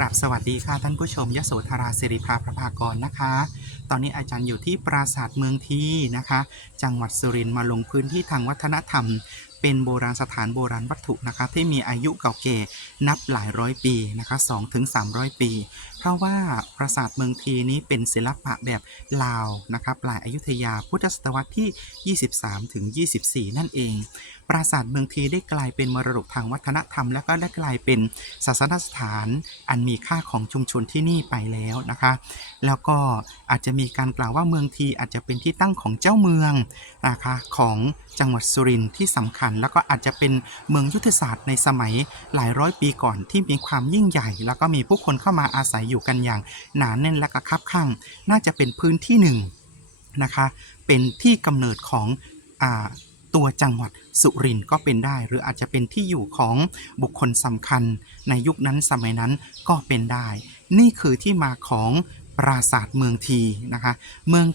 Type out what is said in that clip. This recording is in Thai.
กราบสวัสดีค่ะท่านผู้ชมยโสธราสิริภาประภากรนะคะ ตอนนี้อาจารย์อยู่ที่ปราสาทเมืองทีนะคะ จังหวัดสุรินทร์มาลงพื้นที่ทางวัฒนธรรม เป็นโบราณสถานโบราณวัตถุนะคะที่มีอายุเก่าแก่นับหลายร้อยปีนะคะ2ถึง300ปี เพราะว่าปราสาทเมืองทีนี้เป็นศิลปะแบบลาวนะคะปลายอายุทยาพุทธศตวรรษที่ 23ถึง24 นั่นเอง ปราสาทเมืองทีได้กลายเป็นมรดกทางวัฒนธรรม และก็ได้กลายเป็นศาสนสถานอันมีค่าของชุมชนที่นี่ไปแล้วนะคะ แล้วก็อาจจะมีการกล่าวว่าเมืองทีอาจจะเป็นที่ตั้งของเจ้าเมืองนะคะของจังหวัดสุรินทร์ที่สำคัญแล้วก็อาจจะเป็นเมืองยุทธศาสตร์ในสมัยหลายร้อยปีก่อนที่มีความยิ่งใหญ่ แล้วก็มีผู้คนเข้ามาอาศัยอยู่กันอย่างหนาแน่นและก็คับข้างน่าจะเป็นพื้นที่หนึ่งนะคะเป็นที่กำเนิดของอตัวจังหวัดสุรินทร์ก็เป็นได้ หรืออาจจะเป็นที่อยู่ของบุคคลสำคัญในยุคนั้นสมัยนั้นก็เป็นได้ นี่คือที่มาของปราสาทเมืองทีนะคะเมือง